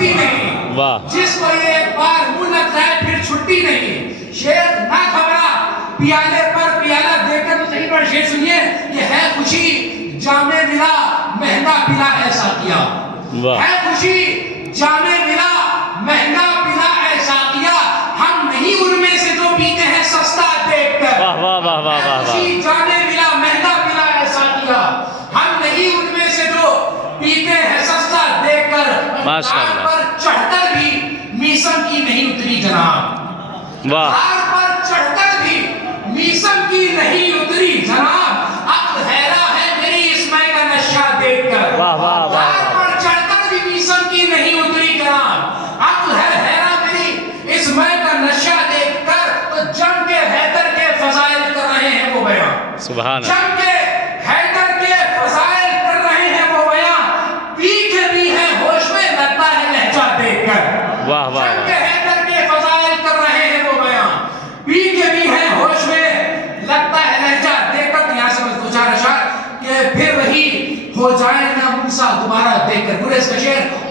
چھٹتی نہیں، واہ جس کو یہ ایک بار منہ لگ جائے پھر چھٹتی نہیں، شیر نہ گھبرا پیالے پر پیالہ دے کر تو صحیح پر شیر سنیے کہ ہے خوشی جام ملا مہنگا پلا ایسا کیا، ہے خوشی جام ملا مہنگا پلا ایسا کیا، ہم نہیں ان میں سے جو پیتے ہیں سستا دیکھ کر، واہ واہ واہ واہ واہ خوشی جام ملا مہنگا پلا ایسا کیا، ہم نہیں ان میں سے جو پیتے ہیں سستا دیکھ کر، ماشاءاللہ پر چڑھ کر بھی میسم کی نہیں اتری جناب، واہ پر چڑھ کر بھی میسم کی نہیں اتری جناب، عقل حیرہ ہے میری اس میں کا نشہ دیکھ کر، واہ واہ واہ پر چڑھ کر بھی میسم کی نہیں اتری جناب، عقل ہے حیرہ میری اس میں کا نشہ دیکھ کر، تو جم کے حیدر کے فضائل کر رہے ہیں وہ بیان، سبحان جم کے حیدر کے فضائل کر رہے ہیں وہ بیان، پی کے بھی ہے ہوش میں لگتا ہے لہجہ دیکھ کر، واہ واہ جم کے حیدر کے فضائل کر رہے ہیں وہ بیان، پی کے بھی ہے ہوش میں لگتا ہے لہجہ دیکھ کر، یہاں سے دو چار اشعار کہ پھر وہی ہو جائے نا موسیٰ دوبارہ دیکھ کر، پورے اس کا شعر